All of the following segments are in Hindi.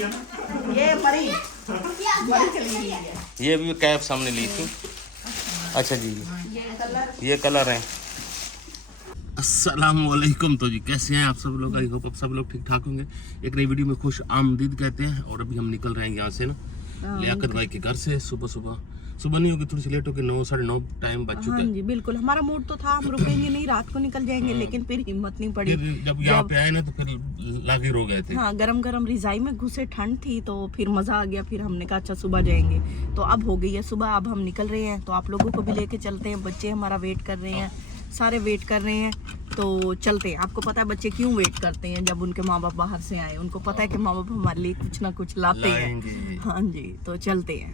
ये मरी चली गई है। ये भी कैप सामने ली थी। अच्छा जी, ये कलर है। अस्सलामुअलैकुम। तो जी कैसे हैं आप सब लोग? आई होप आप सब लोग ठीक ठाक होंगे। एक नई वीडियो में खुश आमदीद कहते हैं। और अभी हम निकल रहे हैं यहाँ से ना लियाकत भाई के घर से। सुबह नहीं होगी, थोड़ी सी लेट होगी, 9 साढ़े 9 टाइम बज चुका है। हाँ जी बिल्कुल, हमारा मूड तो था हम रुकेंगे नहीं, रात को निकल जाएंगे, लेकिन फिर हिम्मत नहीं पड़ी। जब यहाँ पे आए ना तो फिर लागे रो गए थे। हाँ, गरम गरम रिजाई में घुसे, ठंड थी तो फिर मजा आ गया। फिर हमने कहा अच्छा सुबह जाएंगे। तो अब हो गई है सुबह, अब हम निकल रहे हैं। तो आप लोगों को भी लेके चलते हैं। बच्चे हमारा वेट कर रहे हैं, सारे वेट कर रहे हैं। तो चलते हैं। आपको पता है बच्चे क्यों वेट करते हैं? जब उनके माँ बाप बाहर से आए, उनको पता है कि माँ बाप हमारे लिए कुछ ना कुछ लाते हैं। हाँ जी, तो चलते हैं।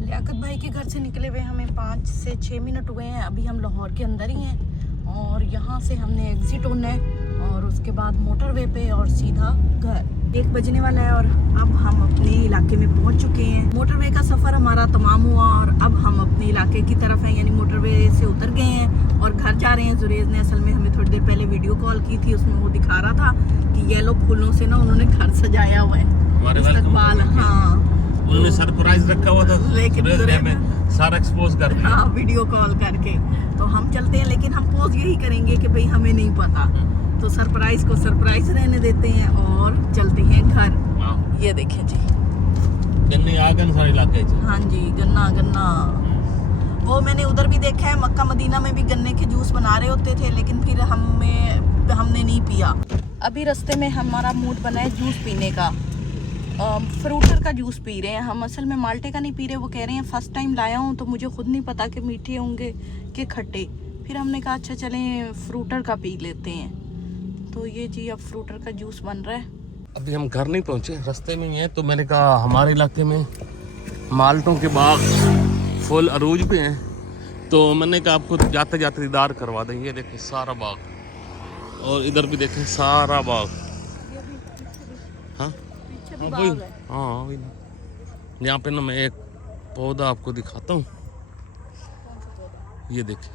लियाकत भाई के घर से निकले हुए हमें 5 से 6 मिनट हुए हैं। अभी हम लाहौर के अंदर ही हैं और यहाँ से हमने एग्जिट होना है और उसके बाद मोटरवे पे और सीधा घर। 1 बजने वाला है और अब हम अपने इलाके में पहुँच चुके हैं। मोटरवे का सफ़र हमारा तमाम हुआ और अब हम अपने इलाके की तरफ हैं, यानी मोटरवे से उतर गए हैं और घर जा रहे हैं। जुरेज ने असल में हमें थोड़ी देर पहले वीडियो कॉल की थी, उसमें वो दिखा रहा था कि येलो फूलों से ना उन्होंने घर सजाया हुआ है, इस्तकबाल। हाँ, उन्होंने सरप्राइज रखा हुआ था, लेकिन हमें सारा एक्सपोज कर दिया। हाँ, वीडियो कॉल करके। तो हम चलते हैं, लेकिन हम पोज यही करेंगे कि भाई हमें नहीं पता। तो सरप्राइज को सरप्राइज रहने देते हैं और चलते हैं घर। ये देखें जी, गन्ने आ गए सारे इलाके। हाँ जी, गन्ना गन्ना। वो मैंने उधर भी देखा है, मक्का मदीना में भी गन्ने के जूस बना रहे होते थे, लेकिन फिर हमने नहीं पिया। अभी रास्ते में हमारा मूड बना है जूस पीने का। फ्रूटर का जूस पी रहे हैं हम। असल में माल्टे का नहीं पी रहे। वो कह रहे हैं फर्स्ट टाइम लाया हूँ तो मुझे खुद नहीं पता कि मीठे होंगे कि खट्टे। फिर हमने कहा अच्छा चलें फ्रूटर का पी लेते हैं। तो ये जी अब फ्रूटर का जूस बन रहा है। अभी हम घर नहीं पहुँचे, रास्ते में ही हैं। तो मैंने कहा हमारे इलाके में माल्टों के बाग फुल अरूज पे हैं, तो मैंने कहा आपको जाते जाते दीदार करवा दें। ये देखें सारा बाग, और इधर भी देखें सारा बाग। हाँ वही, हाँ वही। यहाँ पे ना मैं एक पौधा आपको दिखाता हूँ। ये देखें,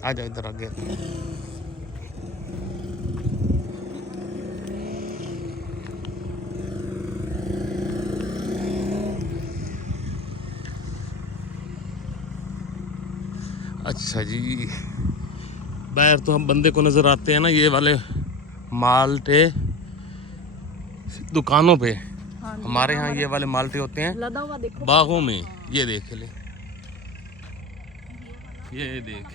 आ जाओ इधर आगे। अच्छा जी, बाहर तो हम बंदे को नजर आते हैं ना ये वाले माल्टे दुकानों पे। हाँ, हमारे यहाँ ये वाले माल्टे होते हैं लदा हुआ देखो बागों में। ये देख ले, ये देख,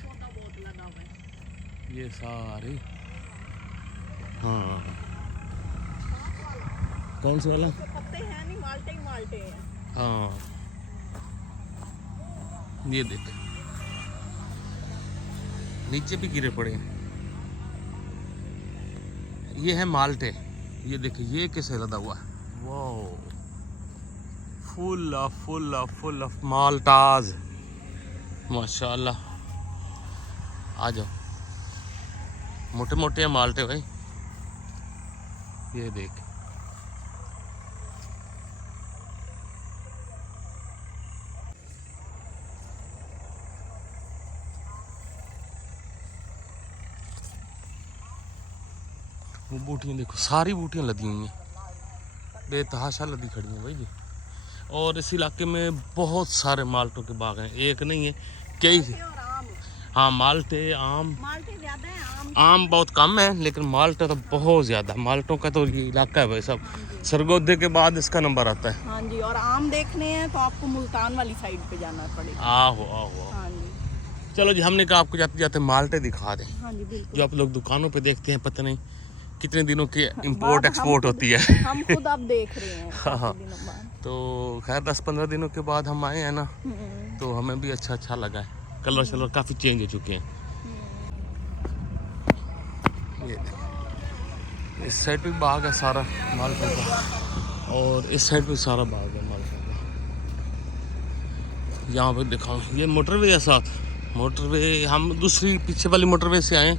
ये सारे। हाँ, कौन सा वाला? पत्ते हैं नहीं, माल्टे ही माल्टे हैं। हाँ, ये देख, नीचे भी गिरे पड़े हैं। ये है माल्टे। ये देखिए ये कैसे लदा हुआ है। वाओ, फुल ऑफ माल्टाज, माशाल्लाह। आ जाओ, मोटे मोटे हैं माल्टे भाई। ये देख, वो बूटियाँ देखो, सारी बूटियाँ लदी हुई हैं, बेतहाशा लदी खड़ी हैं भाई जी। और इस इलाके में बहुत सारे माल्टों के बाग हैं, एक नहीं है, कई। हाँ, माल्टे, आम। माल्टे ज्यादा है, आम बहुत कम है, लेकिन माल्टा तो बहुत ज़्यादा। माल्टों का तो ये इलाका है भाई सब। सरगोधे के बाद इसका नंबर आता है। हाँ जी, और आम देखने हैं तो आपको मुल्तान वाली साइड पे जाना पड़ेगा। आहो आहो। हाँ जी, चलो जी, हमने कहा आपको जाते जाते माल्टे दिखा दें। हाँ जी बिल्कुल। जो आप लोग दुकानों पे देखते हैं, पता नहीं कितने दिनों की इंपोर्ट एक्सपोर्ट होती है। हम खुद अब देख रहे हैं हाँ, दिनों बाद। तो खैर 10-15 दिनों के बाद हम आए हैं ना, तो हमें भी अच्छा लगा है। कलर शलर काफ़ी चेंज हो चुके हैं। ये इस साइड पे बाग है सारा माल्टों का, और इस साइड पे सारा बाग है माल्टों का। यहाँ पे दिखाऊँ, ये मोटरवे है साथ। मोटरवे, हम दूसरी पीछे वाली मोटरवे से आए,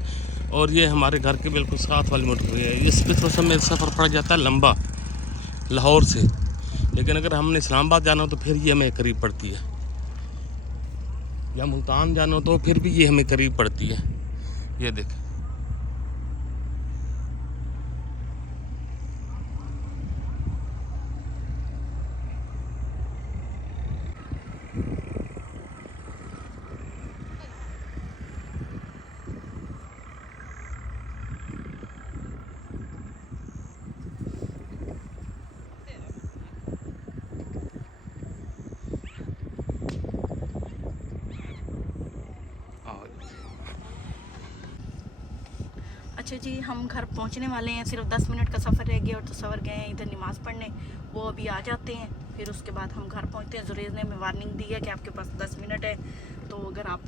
और ये हमारे घर के बिल्कुल साथ वाली मोटरवे है। इस पे थोड़ा सा मेरा सफ़र पड़ जाता है लंबा लाहौर से, लेकिन अगर हमने इस्लामाबाद जाना हो तो फिर ये हमें करीब पड़ती है, या मुल्तान जाना हो तो फिर भी ये हमें करीब पड़ती है। ये देखें, अच्छा जी, हम घर पहुंचने वाले हैं, सिर्फ 10 मिनट का सफ़र रह गया और तो सफ़र गए हैं इधर नमाज़ पढ़ने, वो अभी आ जाते हैं, फिर उसके बाद हम घर पहुंचते हैं। जुरेज ने हमें वार्निंग दी है कि आपके पास 10 मिनट है, तो अगर आप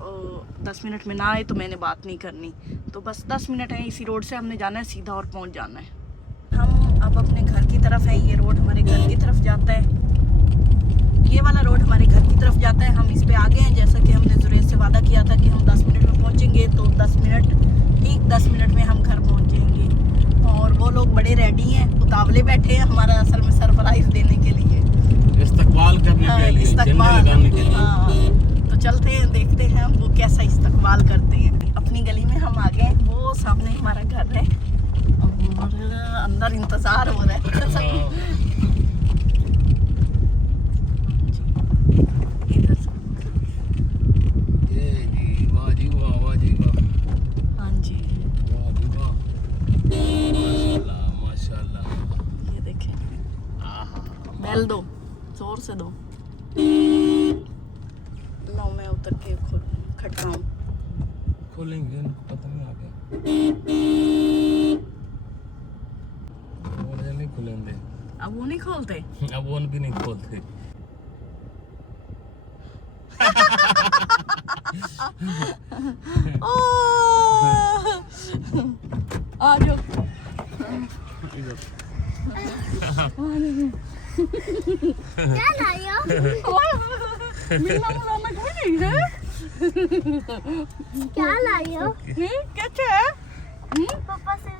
10 मिनट में ना आए तो मैंने बात नहीं करनी। तो बस 10 मिनट है, इसी रोड से हमने जाना है सीधा और पहुँच जाना है। हम अब अपने घर की तरफ हैं, ये रोड हमारे घर की तरफ जाता है, ये वाला रोड हमारे घर की तरफ जाता है। हम इस पे आ गए हैं, जैसा कि हमने जुरेज से वादा किया था कि हम 10 मिनट में पहुंचेंगे, तो 10 मिनट में हम घर पहुंच जाएंगे। और वो लोग बड़े रेडी हैं, उतावले बैठे हैं हमारा असल में सरप्राइज देने के लिए, इस्तकबाल करने के लिए, इस्तकबाल। झंडे लगाने के लिए। हाँ, तो चलते हैं, देखते हैं वो कैसा इस्तकबाल करते हैं। अपनी गली में हम आ गए, वो सामने हमारा घर है और अंदर इंतजार हो रहा है। बेल दो, जोर से दो। लो मैं उतर के खटकाऊं। खोलेंगे, पता नहीं आ गया। वो नहीं खोलेंगे। अब वो नहीं खोलते। अब वो भी नहीं खोलते। आ जाओ। क्या लाए हो? मिलना मुलाना कोई नहीं है। क्या लाए हो? क्या है? पापा से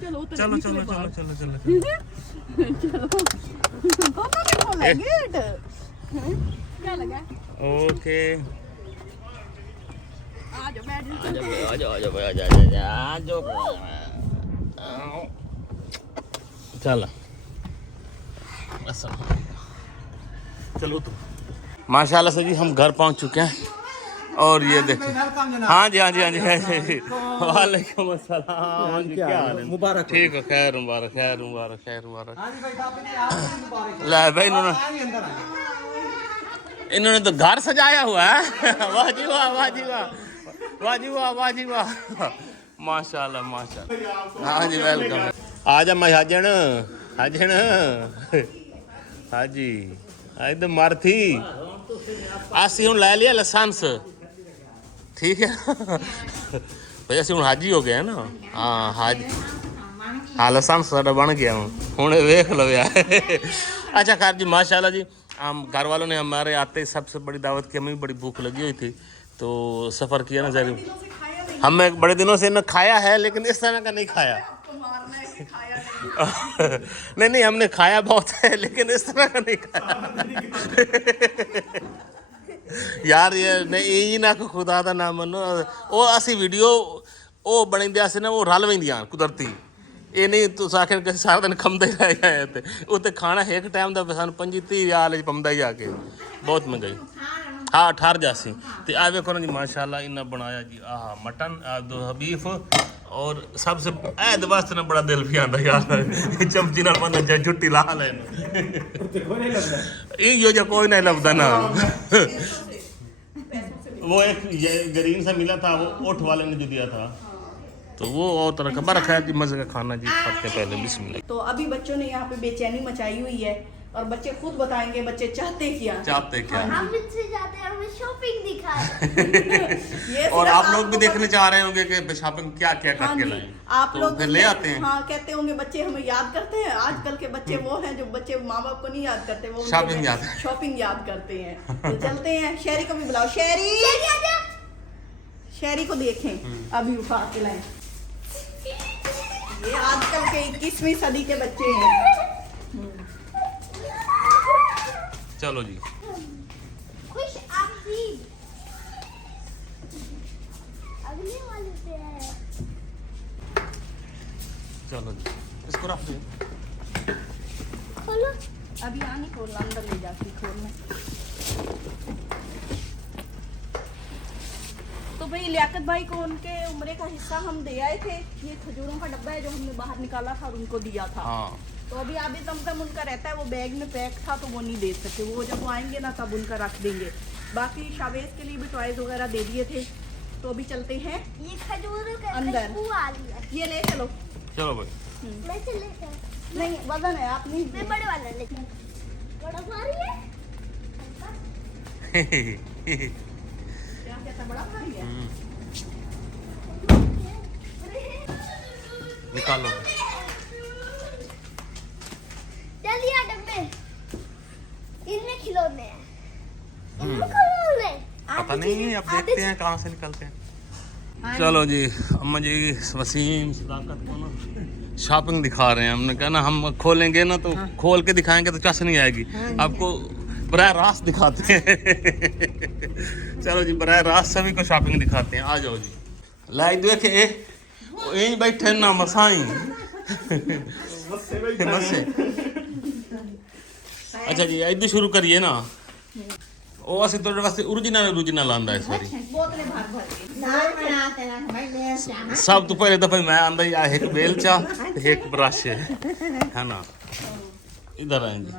चलो उतर चलो चलो चलो चलो चलो चलो। पापा ने खोला गेट। क्या लगा? ओके। आ जाओ, बैठ जाओ। चलो चलो तो माशाल्लाह से जी हम घर पहुंच चुके हैं और ये देखिए। हाँ जी हाँ जी हाँ जी वालेकुम अस्सलाम। हाँ जी, क्या हाल है? मुबारक। ठीक है, खैर मुबारक, खैर मुबारक, खैर मुबारक। ले भाई इन्होंने तो घर सजाया हुआ है। वाह जी वाह, वाह जी वाह, वाह जी वाह, वाह जी वाह, माशाल्लाह माशाल्लाह। हाँ जी वेलकम। आजा मैं हाजन हाजन हाँ जी एकदम मार थी आसी हूँ लै लिया लाइसेंस, ठीक है भाई असं हूँ हाजी हो गया ना। हाँ हाजी, हाँ लाइसेंस साडा बन गया हूँ वेख लो यार। अच्छा खैर जी माशाल्लाह जी, हम घर वालों ने हमारे आते ही सबसे बड़ी दावत की, हमें भी बड़ी भूख लगी हुई थी तो सफ़र किया ना जरूर। हमने बड़े दिनों से न खाया है लेकिन इस तरह का नहीं खाया। नहीं नहीं हमने खाया बहुत है लेकिन इस तरह का नहीं खाया। यार ये नहीं ना को खुदा दा ना मनो वो असी वीडियो वो बनी दिया से ना वो रल वेंदियां कुदरती ये नहीं तुस आखिर कि सारा दिन खमदे रह गए थे उत्ते खाना एक टाइम का सानू 25-30 रियाल पौंदा ही आके बहुत महंगाई। हाँ ठहर जासी तो आ वेखो ना जी माशाल्लाह इन्हें बनाया जी आह मटन बीफ और सबसे ऐद वास्ते ना बड़ा दिल भी आंदा यार चमची नाल बंदा छुट्टी ला लेन यो जो कोई नहीं लभदा ना। वो एक गरीन सा मिला था वो ओठ वाले ने जो दिया था तो वो और तरह का बड़ा खैर जी मजे का खाना जी खाते पहले बिस्मिल्लाह। तो अभी बच्चों ने यहाँ पे बेचैनी मचाई हुई है और बच्चे खुद बताएंगे बच्चे चाहते क्या। हम इनसे जाते हैं, हमें शॉपिंग दिखाए। ये और आप लोग भी देखने चाह रहे होंगे कि शॉपिंग क्या क्या करके लाएं, आप तो लोग फिर ले आते हैं। हाँ कहते होंगे बच्चे हमें याद करते हैं। आजकल के बच्चे वो हैं जो बच्चे माँ बाप को नहीं याद करते, वो शॉपिंग याद करते हैं। तो चलते हैं, शहरी को भी बुलाओ। शहरी को देखें अभी उठा के लाएं। ये आजकल के 21वीं सदी के बच्चे हैं। चलो जी खुश आमदीद अगले वाले पे है। चलो जी इसको रख दो। खोलो। अभी आनी खोल अंदर ले जाती खोलने। तो भाई लियाकत भाई को उनके उम्रे का हिस्सा हम दे आए थे। ये खजूरों का डब्बा है जो हमने बाहर निकाला था और उनको दिया था। हाँ तो अभी आबे दमदम उनका रहता है, वो बैग में पैक था तो वो नहीं दे सकते, वो जब वो आएंगे ना तब उनका रख देंगे। बाकी शावेज के लिए भी टॉयज वगैरह दे दिए थे तो अभी चलते हैं ये खजूरों का अंदर। खुशबू आ रही है। ये ले चलो। चलो भाई। मैं चले था। नहीं वजन है आप नहीं मैं बड़े वाला लेके बड़ा भारी है। क्या कहता बड़ा भारी है। निकालो। चलिए डब्बे इनमें खिलौने हैं। इनमें खिलौने पता नहीं, अब देखते हैं कहाँ से निकलते हैं। चलो जी, अम्मा जी वसीम सदाकत को ना शॉपिंग दिखा रहे हैं। हमने कहा ना हम खोलेंगे ना तो खोल के दिखाएंगे तो चस नहीं आएगी, आपको बराह रास्त दिखाते हैं। चलो जी, बराह रास्त सभी को शॉपिंग दिखाते हैं। आ जाओ जी। लाई देखे यहीं बैठे ना मसाई मस्से। अच्छा जी, इधर शुरू करिए ना। ਉਹ ਅਸੀਂ ਤੁਹਾਡੇ ਵਾਸਤੇ ओरिजिनल ਆਂਦਾ ਇਸ ਵਾਰੀ। बोतलें भर भर के ਸਭ ਤੋਂ ਪਹਿਲੇ ਤਾਂ ਭਾਈ ਮੈਂ ਆਂਦਾ ਹੀ ਆ ਇੱਕ ਬੇਲਚਾ ਤੇ ਇੱਕ ਬਰਸ਼ है ना। इधर आए जी।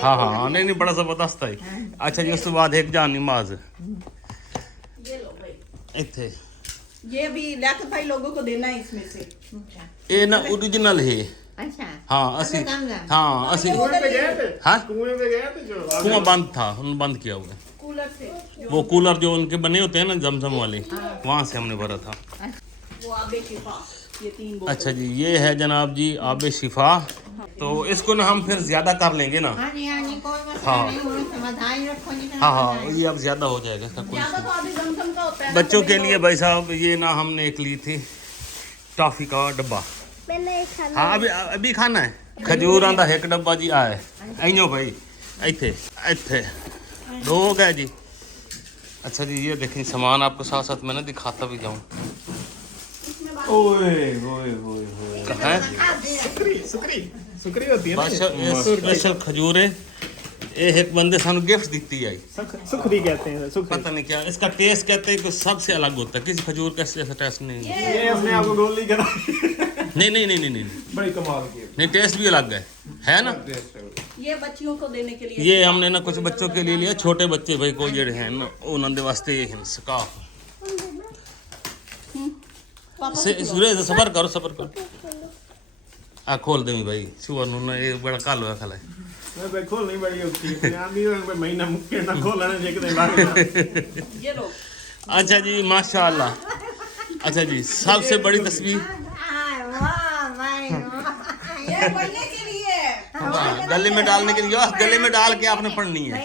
हाँ हाँ नहीं नहीं, बड़ा जबरदस्त है। अच्छा जी, उस तो बाद एक जान नमाज ये लो भाई। इत्थे ये भी लियाकत भाई लोगों को देना है इसमें से। ये ना ओरिजिनल है। अच्छा हाँ असी हाँ असी हाँ कुआं बंद था, उन्होंने बंद किया हुआ है। कूलर से वो कूलर जो उनके बने होते हैं ना जमजम वाले, वहाँ से हमने भरा था। वो आबे शिफा, ये 3 बोतल। अच्छा जी, ये है जनाब जी आबे शिफा। तो इसको ना हम फिर ज्यादा कर लेंगे ना। हाँ जी कोई मसला हाँ। नहीं, वो समाधान रखो जी। हाँ हाँ, ये अब ज्यादा हो जाएगा इसका कोई ज्यादा तो आधे जमजम का होता है ना, बच्चों तो के मैं लिए भाई साहब ये ना हमने एक ली थी टॉफी का डब्बा। मैंने खाना हाँ अभी खाना है। खजूर आंदा एक डब्बा जी आए इनो भाई इथे इथे 2 हो गए जी। अच्छा जी, ये देखें सामान आपको साथ साथ मैंने दिखाता भी जाऊँ। ओए ओए ओए ओए है सुकरी होती है ना बादशाह स्पेशल खजूर है। ये एक बंदे सानू गिफ्ट दी आई, सुखरी कहते हैं सुखरी। पता नहीं क्या इसका टेस्ट कहते हैं कि सबसे अलग होता है, किसी खजूर का ऐसा टेस्ट नहीं है। ये अपने आप को गोली करा नहीं नहीं नहीं नहीं नहीं बड़ी कमाल की नहीं, टेस्ट भी अलग है ना। ये बच्चियों को देने के लिए। ये हमने ना कुछ बच्चों के लिए लिया, छोटे बच्चे भाई को जेड़े हैं ना उन्होंने वास्ते ये हैं स्कार्फ। सूरज सबर करो आ खोल दे भाई सुवर नु ना ये बड़ा काल होया खला मैं भाई खोल नहीं बड़ी होती है आंधी में महीना मुक्के ना खोलने देखते बाहर। ये लो। अच्छा जी माशाल्लाह। अच्छा जी, सबसे बड़ी तस्वीर ये पढ़ने के लिए। हाँ, गले में डालने के लिए, गले में डाल के आपने पढ़नी है।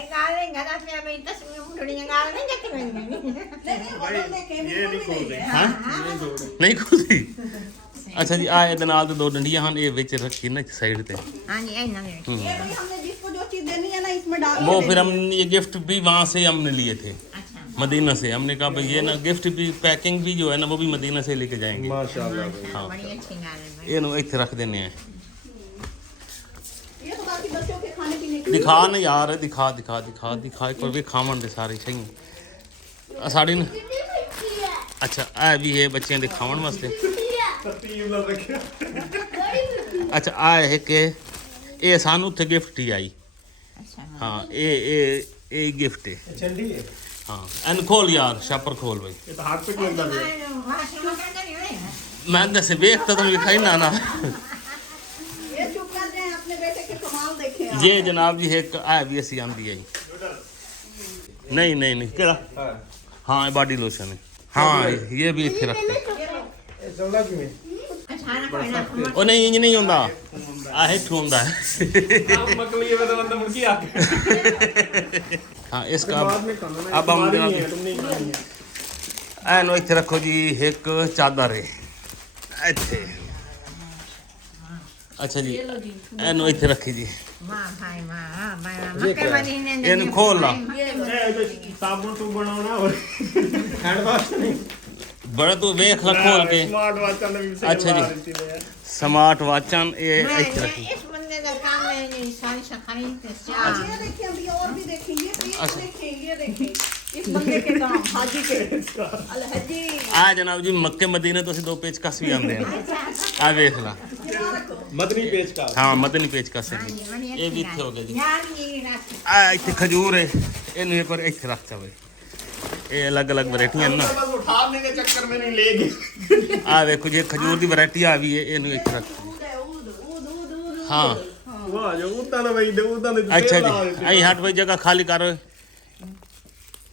ये नहीं खोलते हाँ नहीं खुशी। अच्छा जी, आ ਇਹਦੇ ਨਾਲ ਤੇ 2 ਡੰਡੀਆਂ ਹਨ, ਇਹ ਵਿੱਚ ਰੱਖੀ ना साइड पे। हाँ जी ये भाई हमने जिसको जो चीज देनी है ना इसमें डाल वो के फिर देनी हम ये गिफ्ट भी वहाँ से हमने लिए थे अच्छा मदीना से। हमने कहा भाई ये ना गिफ्ट भी पैकिंग भी जो है ना वो भी मदीना से लेके जाएंगे। माशाल्लाह भाई हाँ बड़ी अच्छी गाल है भाई। ये ना इतने रख देने हैं। ये तो बाकी बच्चों के खाने पीने के दिखा ना यार, दिखा दिखा दिखा दिखा एक बार भी खावन दे सारे सही साड़ी ना। कितनी मिठी है। अच्छा आ भी है बच्चे दे खावन वास्ते। तरतीब ना रखिया बड़ी मिठी। अच्छा आ है कि ये सानू थे गिफ्ट ही आई। अच्छा हाँ ये गिफ्ट है। चंडी है हाँ एन खोल यार, शापर खोल भाई। ये तो हाथ पे लगता है। मैं जैसे देखता तो लिखाई ना ना। ये चुप कर जाए, अपने बेटे के कमाल देखे आप। ये जनाब जी एक आ भी ऐसी आंदी आई। नहीं नहीं नहीं केड़ा हां हाँ ये बॉडी लोशन है। हाँ ये भी इतने रखते हैं। ये लो। ये चौड़ा क्यों है ओ नहीं इंज नहीं होंदा आ हेठ होंदा है। आप मकली में तो बंदा मुर्गी आके हाँ इसका बाद में खाना ना अब हम तुम्हारी है तुमने खानी है। ਐਨ ਇੱਥੇ ਰੱਖੋ ਜੀ ਇੱਕ ਚਾਦਰ ਹੈ ਇੱਥੇ। ਅੱਛਾ ਜੀ ਇਹਨੂੰ ਇੱਥੇ ਰੱਖੀ ਜੀ, वाह भाई वाह भाई मक्के मदीने ने ਇਹਨੂੰ ਖੋਲ ਲਾ। ए जो साबुन तू बनाना और हैंड वॉश नहीं ਬੜਾ ਤੂੰ ਵੇਖ ਲਾ ਖੋਲ ਕੇ। स्मार्ट वॉच ने भी अच्छा जी। ਸਮਾਰਟ ਵਾਚਾਂ ਇਹ ਇੱਥੇ ਰੱਖੀ। इस बंदे का काम है ये सारी शखारी से ये देखिए, अभी और भी देखें, ये पेज अच्छा। देखें, ये देखें, इस बंदे के काम हाजी के अलहजी। ਆ ਜਨਾਬ ਜੀ ਮੱਕੇ ਮਦੀਨੇ ਤੋਂ ਅਸੀਂ 2 ਪੇਚਕਸ ਵੀ ਆਉਂਦੇ ਆ। ਆ ਵੇਖ ਲਾ। मदनी पेज का ਹਾਂ ਮਦਨੀ ਪੇਚਕਸ ਹੈ हाँ ਜੀ। जी बड़ी ਇਹ ਵੀ ਇੱਥੇ ਹੋ ਗਿਆ ਜੀ। यार ये रात ਆ ਇੱਥੇ ਖਜੂਰ ਹੈ, ਇਹਨੂੰ ਇੱਕ ਵਾਰ ਇੱਥੇ ਰੱਖ ਤਾ ਬਈ। ये अलग अलग वैरायटियां ना बस उठाने के चक्कर में नहीं ले गए आ देखो ये खजूर की वैरायटी आ भी है इनू इत्थे रख हाँ वाह जो उतना ना भाई उतना ने अच्छा जी आई हट भाई जगह खाली करो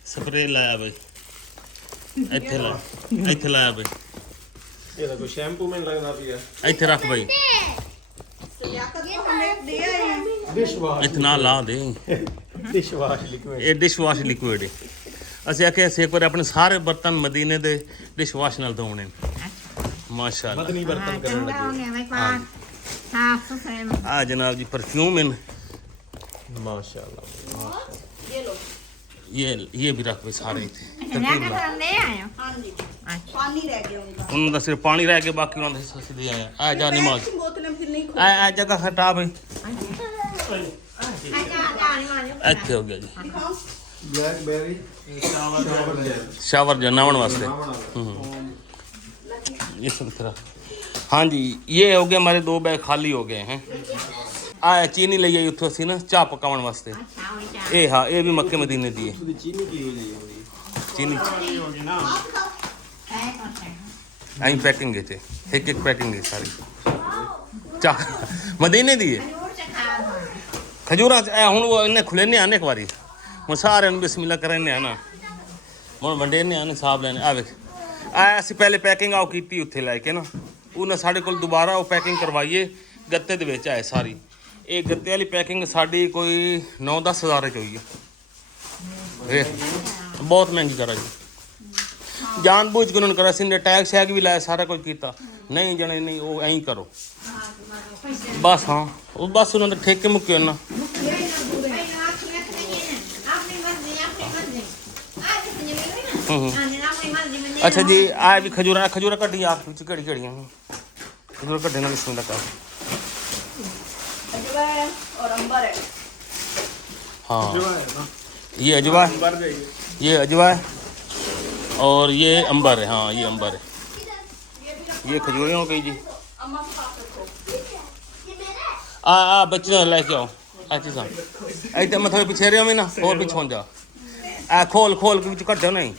स्प्रे लाया भाई ਇੱਥੇ ਲਾਇਆ भाई ये तो कोई शैम्पू में लगना पिया ਇੱਥੇ ਰੱਖ भाई डिश वॉश इतना ला दे डिश वॉश लिक्विड ਇਹ ਡਿਸ਼ ਵਾਸ਼ ਲਿਕੁਇਡ ਹੈ ਅਸੀਂ ਆਖਿਆ ਅਸੀਂ ਇੱਕ ਵਾਰ ਆਪਣੇ ਸਾਰੇ ਬਰਤਨ ਮਦੀਨੇ ਦੇ ਡਿਸ਼ ਵਾਸ਼ ਨਾਲ ਧੋਣੇ ਨੇ ਮਾਸ਼ਾਅੱਲਾ मदनी बर्तन करने चंगा हो लगे गया भाई पास साफ सुथरे में आ जनाब जी परफ्यूम इन माशाल्लाह ये भी रख भाई सारे इतने अच्छा क्या कर दे आए हो हाँ जी अच्छा पानी रह गया उनका उन्होंने तो सिर्फ पानी रह गया बाकी उन्होंने हिस्सा से दिया है आ जा नमाज बोतलें फिर नहीं आ जगह हटा भाई अच्छा अच्छा नहीं ਇੱਥੇ ਹੋ ਗਿਆ ਜੀ दिखाओ ब्लैकबेरी शावर जेल शावर जो नहाने वास्ते ये सब तरह हाँ जी ये हो गया हमारे 2 बैग खाली हो गए हैं आ चीनी ले आई उत्थों असी ना चाह पकाने वास्ते अच्छा हो जा ये हाँ ये भी मक्के मदीने दी है चीनी की हो जाएगी चीनी होगी ना है कौन आई पैकिंग है थे एक पैकिंग है सारी चाह मदीने दी है दूर से खा खजूरा हूँ वो इन्हें खुले नहीं आने एक बारी हूँ सारे बिस्मिल्लाह करने आना हूँ वंडे ने आने साहब लेने आ वेख ਅਸੀਂ ਪਹਿਲੇ ਪੈਕਿੰਗ ਆਉ ਕੀਤੀ ਉੱਥੇ ਲੈ ਕੇ ਨਾ ਉਹਨਾਂ ਸਾਡੇ ਕੋਲ ਦੁਬਾਰਾ ਉਹ ਪੈਕਿੰਗ ਕਰਵਾਈਏ ਗੱਤੇ ਦੇ ਵਿੱਚ ਆਏ ਸਾਰੀ ਇਹ ਗੱਤੇ ਵਾਲੀ ਪੈਕਿੰਗ ਸਾਡੀ ਕੋਈ 9-10 ਹਜ਼ਾਰ ਚ ਹੋਈ ਹੈ ਵੇਖ ਬਹੁਤ ਮਹਿੰਗੀ ਕਰਾ ਜੀ ਜਾਣ ਬੁੱਝ ਕੇ ਉਹਨਾਂ ਨੇ ਕਰਾ ਸੀ ਨੇ ਟੈਗ ਸ਼ੈਗ ਵੀ ਲਾਇਆ ਸਾਰਾ ਕੁਝ ਕੀਤਾ ਨਹੀਂ ਜਣੇ ਨਹੀਂ ਉਹ ਐਂ ਕਰੋ ਬਸ ਹਾਂ ਉਹ ਬਸ ਉਹਨਾਂ ਦੇ ਠੇਕੇ ਮੁੱਕੇ ਉਹਨਾਂ अच्छा जी आ भी खजूरा कट्टी आप घड़ी घड़ी खजूरा कट्टे ना बिस्मिल्लाह कर अजवाइन और अंबर है हाँ जो है ना ये अजवा है बढ़ जाएगी ये अजवा है और ये अंबर है हाँ ये अंबर है ये खजूरें हो गई जी अम्मा के पास रखो आ बच्चे लेके आओ अच्छी सा इतने मैं थोड़े पीछे रहे हो मैं ना और पिछों जा आ खोल खोल के कट्टो नहीं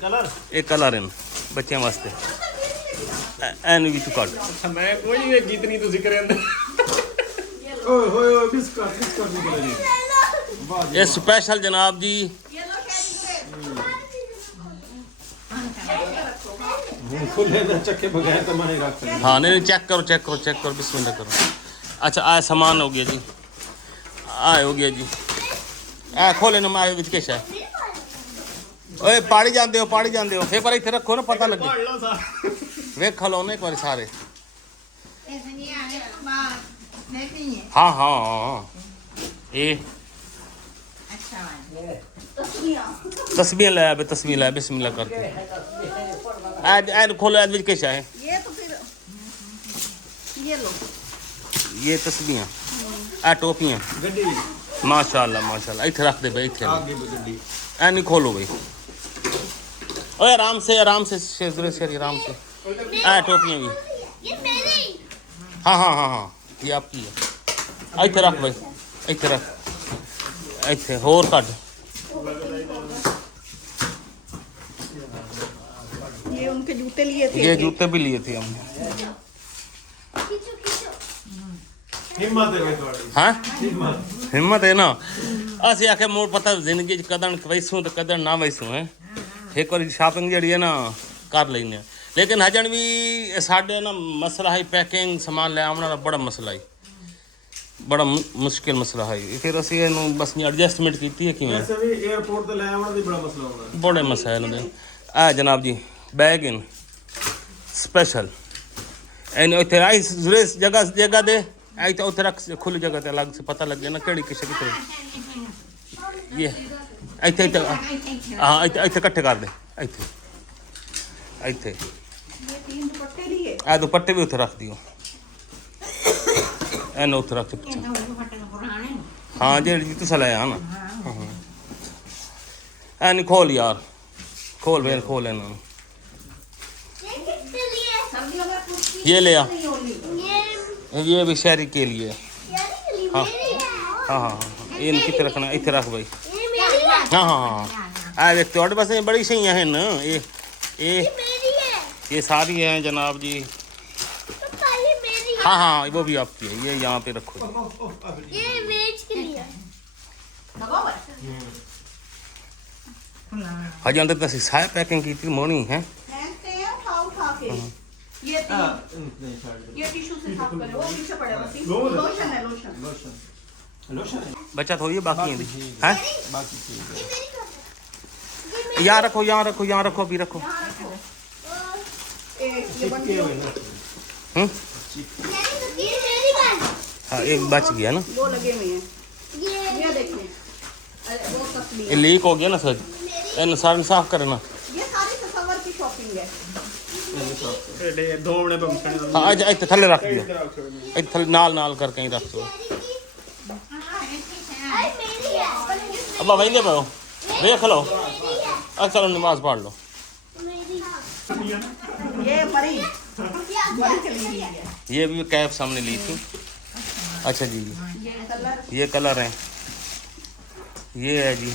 कलर एक कलर इन बच्चों वास्ते एन भी कट अच्छा मैं कोई नहीं जितनी तो जिक्र अंदर ओए होए ओए बिस्कुट निकले जी ये स्पेशल जनाब जी खुले ना चक्के बगैर तो मैं रख सकता हाँ नहीं चेक करो बिस्मिल्लाह करो अच्छा आ सामान हो गया जी आ हो गया जी आ खोले ना मैं विच किश है ओए पाड़ी जाते हो एक बार इतने रखो ना पता लगे लो सा वेख लो ना एक बार सारे देखनी है हाँ हाँ हाँ ये अच्छा वाला तस्वीर लाया बिस्मिल्लाह करके ऐड खोलो ऐड विच किश है ये तो फिर ये लो ये तस्वीर आ टोपियाँ गड्डी माशाल्लाह इतने रख दे भाई इतने आगे गड्डी ऐ नहीं खोलो भाई ओए आराम से शेजरे से आराम से ऐ टोपियाँ भी ये मेरी हाँ ये आपकी है इतने रख भाई इतने रख इतने होर कट ये उनके जूते लिए थे ये जूते भी लिए थे हमने खींचो खींचो हिम्मत है भाई थोड़ी हाँ हिम्मत हिम्मत है ना असं आखे मोड़ पता जिंदगी कदर वैसूँ तो कदर ना वैसूँ है एक बार शॉपिंग जी है ना कर लेने लेकिन हजन भी साढ़े ना मसला है पैकिंग समान ले आने का बड़ा मसला है बड़ा मुश्किल मसला है फिर असं बस एडजस्टमेंट की है कि वैसे भी एयरपोर्ट ते ले आना दी बड़ा मसला होना है बड़े मसाइल ने आ जनाब जी बैग इन स्पेशल एन इतने आई जगह दे आई तो उधर रख खुली जगह ते अलग से पता लग गया ना केड़ी किसे कितने ये इतने हाँ इतने इकट्ठे कर दे इतने ये 3 दुपट्टे लिए आ दुपट्टे भी उधर रख दियो एन उधर रख ये तो दुपट्टे का पुराने हाँ जी तू लाया ना ऐ नहीं खोल यार खोल भाई खोल इन्होंने ये किसके लिए सर्दियों में कुछ ये ले आ नहीं होली ये ये भी शहरी के लिए यारी के लिए हाँ। मेरी है हाँ ये कितने रखना इतने रख भाई ये मेरी है हाँ आ देखते हो बस ये बड़ी सही है ना ये मेरी है ये सारी हैं जनाब जी। पापा ये मेरी है हाँ हाँ वो भी आपकी है, ये यहाँ पे रखो जी। ये वेज के लिए हज अंदर तक सारे पैकिंग की थी मोनी है। ये टिश्यू से साफ करें, वो पीछे पड़े बस ये। लोशन है लोशन। बचत हो ये बाकी है हैं ये मेरी कप है। यहाँ रखो यहाँ रखो यहाँ रखो अभी रखो। ये बन गया। ये मेरी बन हाँ एक बच गया ना, दो लगे हुए हैं, ये देखिए। अरे वो तस्वीर ये लीक हो गया ना सर, इन सारे साफ करना। ये सारी तस्वर की शॉपिंग है। ढेर धोने पे मुकने हाँ आज इतने थल्ले रख दिया, इतने थल्ले नाल नाल करके ही रख दो। अरे मेरी है अब वहीं दे पाओ देख लो। अब चलो नमाज पढ़ लो। मेरी ये परी ये ये भी कैप सामने ली थी। अच्छा जी ये कलर है, ये है जी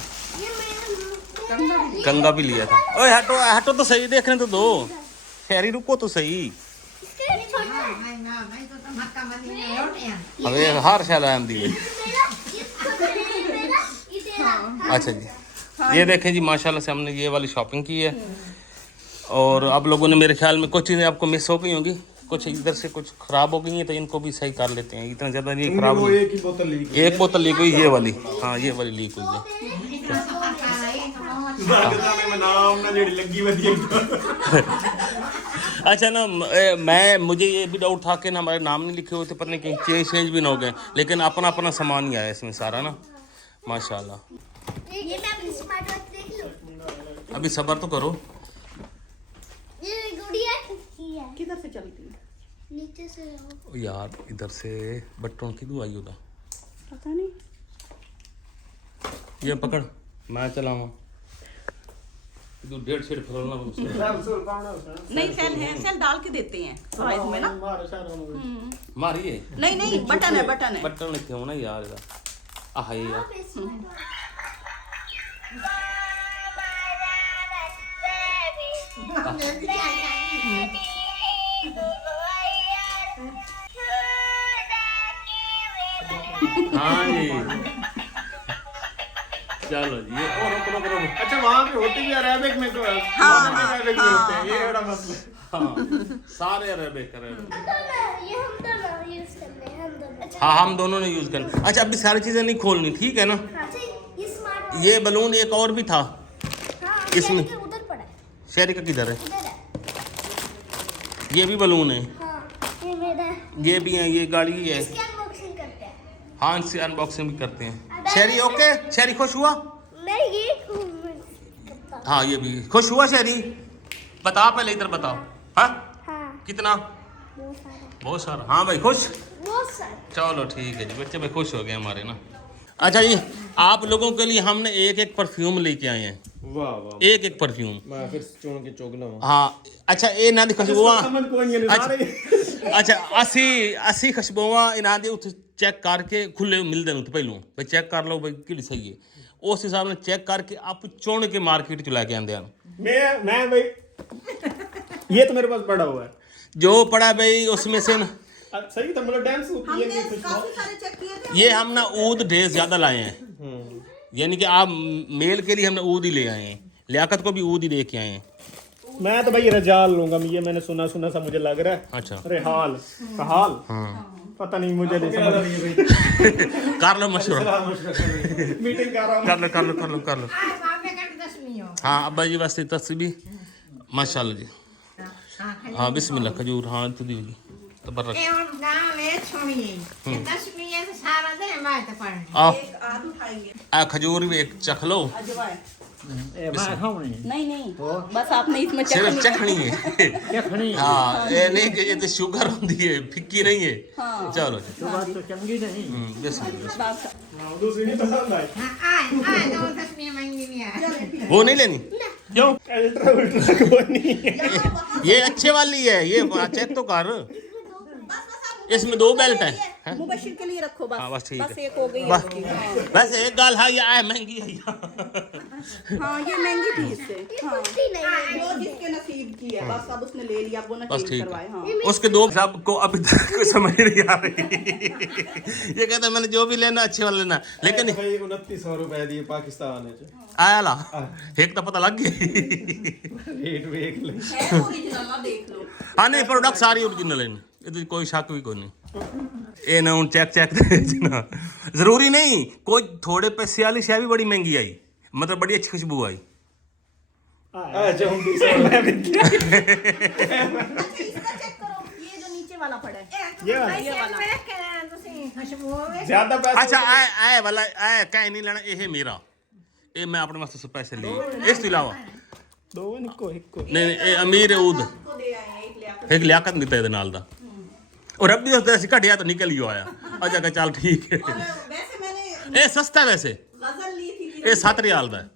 मेरा कंगा भी लिया था। ओए हटो हटो तो सही, देखने तो दो खैरी, रुको तो सही। छोटा है नहीं ना नहीं तो मक्का मदीना लौट आए। अब ये हर शैल आम दी है। मेरा ये छोटा है मेरा ये तेरा अच्छा जी ये देखें जी माशाल्लाह से हमने ये वाली शॉपिंग की है। और अब लोगों ने मेरे ख्याल में कुछ चीज़ें आपको मिस हो गई होंगी, कुछ इधर से कुछ ख़राब हो गई हैं, तो इनको भी सही कर लेते हैं। इतना ज़्यादा नहीं ख़राब हुई, एक ही बोतल लीक एक बोतल लीक हुई ये वाली। हाँ ये वाली लीक हुई है। इतना सफर कर रहे हैं तो बहुत बागदा में नाम ना जेड़ी लगी वधिया। अच्छा ना मुझे ये भी डाउट था कि ना हमारे नाम नहीं लिखे हुए थे, पता नहीं कहीं चेंज भी ना हो गए, लेकिन अपना अपना सामान ही आया इसमें सारा ना माशाल्लाह। ये मैं अपनी स्मार्ट वॉच देख लूं। अभी सब्र तो करो। ये गुड़िया की है किधर से चलती है नीचे से आओ। ओ यार इधर से बट्टों की दुआई होता पता नहीं। ये पकड़ मैं चलाऊँ तू 1.5 फरोलना मुझसे। नहीं सेल डाल के देते हैं प्राइस में ना। मारिए नहीं नहीं बटन है बट्टन लिखे हो ना यार इधर आह ये यार हाँ जी चलो जी ये और रुको अच्छा वहाँ पे होती भी अरेबिक में तो अरेबिक में होते हैं, ये बड़ा मसला। हाँ सारे अरेबिक ये हम दोनों यूज करते हैं हम दोनों। हाँ हम दोनों ने यूज करना। अच्छा अभी सारी चीजें नहीं खोलनी, ठीक है ना। अच्छा ये स्मार्ट ये बलून एक और भी था हाँ इसमें इसमें उधर पड़ा है शहरी का किधर है, उधर है ये भी बलून है, हाँ ये मेरा है। ये भी है, ये गाड़ी है। इसकी अनबॉक्सिंग करते हैं। हाँ इससे अनबॉक्सिंग भी करते हैं। शहरी ओके, शहरी खुश हुआ। मैं ये करता हूँ। हाँ ये भी खुश हुआ शहरी। बताओ पहले इधर बताओ। हाँ हाँ कितना, बहुत सारा बहुत सारा। हाँ भाई खुश, बहुत सारा। चलो ठीक है जी, बच्चे भाई खुश हो गए हमारे ना। अच्छा जी आप लोगों के लिए हमने एक एक परफ्यूम लेके आए हैं, वाह वाह एक एक परफ्यूम। मैं फिर चुन के चोगला हूँ। हाँ अच्छा ये ना दी खुशबुआ। समझ कोई नहीं सारे अच्छा असी खुशबुआ इना दे उत्थे चेक करके खुले मिलते हैं पहलू भाई चेक कर लो भाई कि सही है, उस हिसाब से चेक करके आप चुन के मार्केट च लैके आते हैं। मैं भाई ये तो मेरे पास पड़ा हुआ है। जो पड़ा भाई उसमें से ना सही था मतलब डांस होती है कि काफी सारे चेक किए थे। ये हम ना ऊद ढेर ज्यादा लाए हैं, यानी कि आप मेल के लिए हमने ऊद ही ले आए हैं, लियाकत को भी ऊद ही लेके आए हैं। मैं तो भाई रजाल लूंगा, ये मैंने सुना सा मुझे लग रहा है। अच्छा रेहाल कहाल पता नहीं मुझे नहीं समझ रही है कर लो मशवरा, मीटिंग कर रहा हूँ। कर लो। बाबे का 10 नहीं हो। हाँ अब्बा जी वास्ते तस्बीह माशाल्लाह जी। हाँ बिस्मिल्लाह खजूर हाँ तो दी तबर्रक। ए हम गांव ले छोड़िए 10 नहीं है तो सारा दिन मैं तो पढ़ आ एक आध उठाएंगे आ खजूर भी एक चख लो। अजवाइन। ए मैं खाऊं नहीं बस आपने इसमें सिर्फ चखनी है। हाँ ये नहीं कि ये तो शुगर होती है, फिक्की नहीं है। चलो जी बात तो चंगी नहीं। बिस्मिल्लाह। दूसरी नहीं पसंद आई। आए तो 10 में महंगी नहीं है। वो नहीं लेनी क्यों, अल्ट्रा कोई नहीं है। ये अच्छे वाली है, ये चेक तो कर। बस आप इसमें 2 बेल्ट हैं। मुबशिर के लिए रखो बस। हाँ, बस ठीक बस है। एक हो गई बस इसकी। हाँ। वैसे एक गाल है, ये आए महंगी है हाँ ये महंगी थी इससे। हाँ कुर्ती नहीं है। जो जिसके नसीब की है बस, अब उसने ले लिया, वो ना बस चेंज ठीक करवाए। हाँ है। उसके 2 सबको अभी तक कोई समझ नहीं आ रही। ये कहता है मैंने जो भी लेना अच्छे वाला लेना, लेकिन भाई 2900 रुपए दिए पाकिस्तान च आया ला एक तो पता लग गया। रेट वेख ले। है ओरिजिनल ना, देख लो। हाँ नहीं, प्रोडक्ट सारी ओरिजिनल है, ये कोई शक भी कोई नहीं। ये ना हूँ चेक ना, जरूरी नहीं, कोई थोड़े पैसे वाली शय भी बड़ी महंगी आई, मतलब बड़ी अच्छी खुशबू आई। अच्छा 2900 रुपए में अच्छा इसका चेक करो, ये जो नीचे वाला पड़ा है। ये वाला। ये वाला। ਵੇਖ ਕੇ ਤੁਸੀਂ ਖੁਸ਼ਬੂ ਵੇਖ ज्यादा पैसे अच्छा आए वाला आए कहीं नहीं लेना, ये मेरा, ये मैं अपने वास्ते स्पेशल लिए। इस तो इलावा दो इनको एक नहीं ये अमीर ऊद को दे आए हैं एक लिया। एक लियाकत नहीं था नाल दा, और अब भी उस तरह से घटिया तो निकल ही आया। अच्छा का चल ठीक है। और वैसे मैंने ये सस्ता है वैसे, गजल ली थी ये 7 रियाल दा है,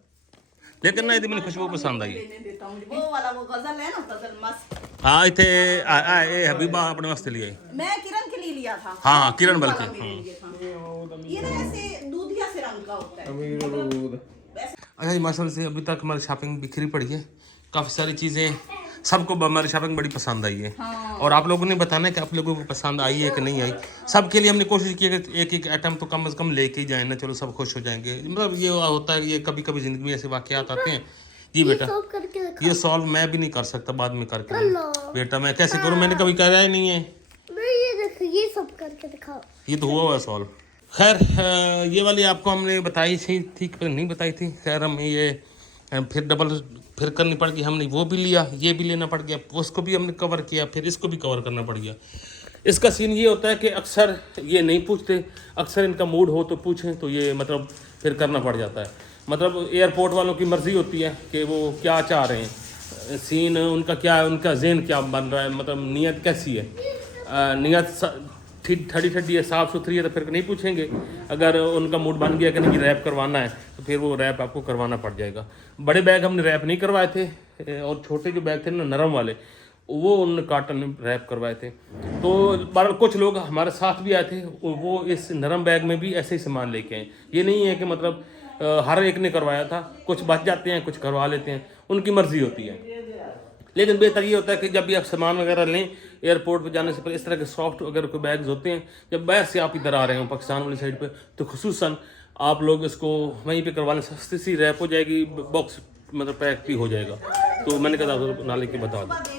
लेकिन ना ये मैंने खुशबू पसंद आई। लेने देता हूँ वो वाला, वो गजल है ना, गजल मस्त। हाँ इतने ये हबीबा अपने वास्ते लिए। मैं किरण के लिए लिया था। हाँ, किरण वाला बल्कि, मेरे लिए था। ये ना ऐसे दूधिया से रंग का होता है। अमीर दूध। अच्छा जी माशाल्लाह से अभी तक हमारी शॉपिंग बिखरी पड़ी है, काफ़ी सारी चीज़ें, सबको हमारी शॉपिंग बड़ी पसंद आई है। और आप लोगों ने बताना है कि आप लोगों को पसंद आई है कि नहीं आई। सबके लिए हमने कोशिश की है कि एक एक आइटम तो कम से कम लेके ही जाए ना, चलो सब खुश हो जाएंगे। मतलब ये होता है, ये कभी कभी ज़िंदगी में ऐसे वाक़यात आते हैं। जी बेटा सॉल्व करके दिखा। ये सॉल्व मैं भी नहीं कर सकता, बाद में करके बेटा मैं कैसे करूँ, मैंने कभी करा ही नहीं है। नहीं ये देखो, ये सब करके दिखाओ। ये तो हुआ सॉल्व। खैर ये वाली आपको हमने बताई थी पर नहीं बताई थी। खैर हम ये फिर डबल फिर करनी पड़ गई, हमने वो भी लिया, ये भी लेना पड़ गया, उसको भी हमने कवर किया, फिर इसको भी कवर करना पड़ गया। इसका सीन ये होता है कि अक्सर ये नहीं पूछते, अक्सर इनका मूड हो तो पूछें, तो ये मतलब फिर करना पड़ जाता है। मतलब एयरपोर्ट वालों की मर्ज़ी होती है कि वो क्या चाह रहे हैं, सीन उनका क्या है, उनका ज़हन क्या बन रहा है, मतलब नीयत कैसी है। नीयत ठड़ी ठड्डी है, साफ़ सुथरी है, तो फिर नहीं पूछेंगे। अगर उनका मूड बन गया कि नहीं रैप करवाना है, तो फिर वो रैप आपको करवाना पड़ जाएगा। बड़े बैग हमने रैप नहीं करवाए थे, और छोटे जो बैग थे ना नरम वाले, वो उन काटन में रैप करवाए थे। तो बहरहाल कुछ लोग हमारे साथ भी आए थे, वो इस नरम बैग में भी ऐसे ही सामान लेके आए। ये नहीं है कि मतलब हर एक ने करवाया था, कुछ बच जाते हैं, कुछ करवा लेते हैं, उनकी मर्ज़ी होती है। लेकिन बेहतर ये होता है कि जब भी आप सामान वगैरह लें एयरपोर्ट पर जाने से पहले, इस तरह के सॉफ्ट अगर कोई बैग्स होते हैं, जब बाहर से आप इधर आ रहे हो पाकिस्तान वाली साइड पे, तो खुसूसन आप लोग इसको वहीं पे करवा लें, सस्ती सी रैप हो जाएगी, बॉक्स मतलब पैक भी हो जाएगा। तो मैंने कहा नाले के बता दूँ।